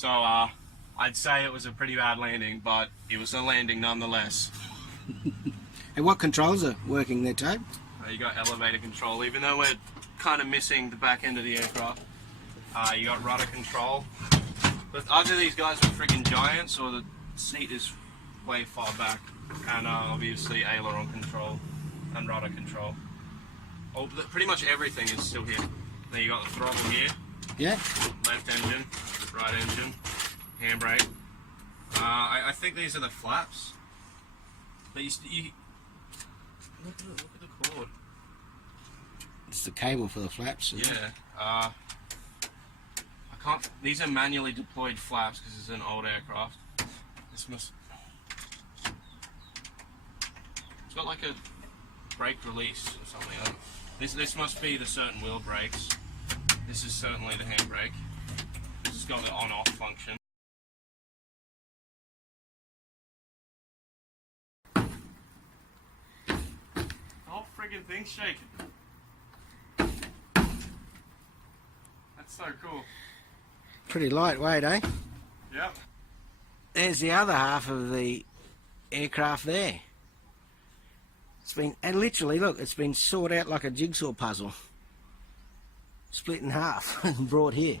So I'd say it was a pretty bad landing, but it was a landing nonetheless. And what controls are working there, Toad? You got elevator control, even though we're kind of missing the back end of the aircraft. You got rudder control. But either these guys are friggin' giants or the seat is way far back. And obviously aileron control and rudder control. Oh, pretty much everything is still here. Then you got the throttle here. Yeah. Left engine, right engine, handbrake. I think these are the flaps. But you look at the cord. It's the cable for the flaps. Yeah. I can't. These are manually deployed flaps because it's an old aircraft. This must. It's got like a brake release or something. This must be the certain wheel brakes. This is certainly the handbrake. This has got the on-off function. The whole friggin' thing's shaking. That's so cool. Pretty lightweight, eh? Yep. There's the other half of the aircraft there. It's been, and literally, look, it's been sawed out like a jigsaw puzzle. Split in half and brought here.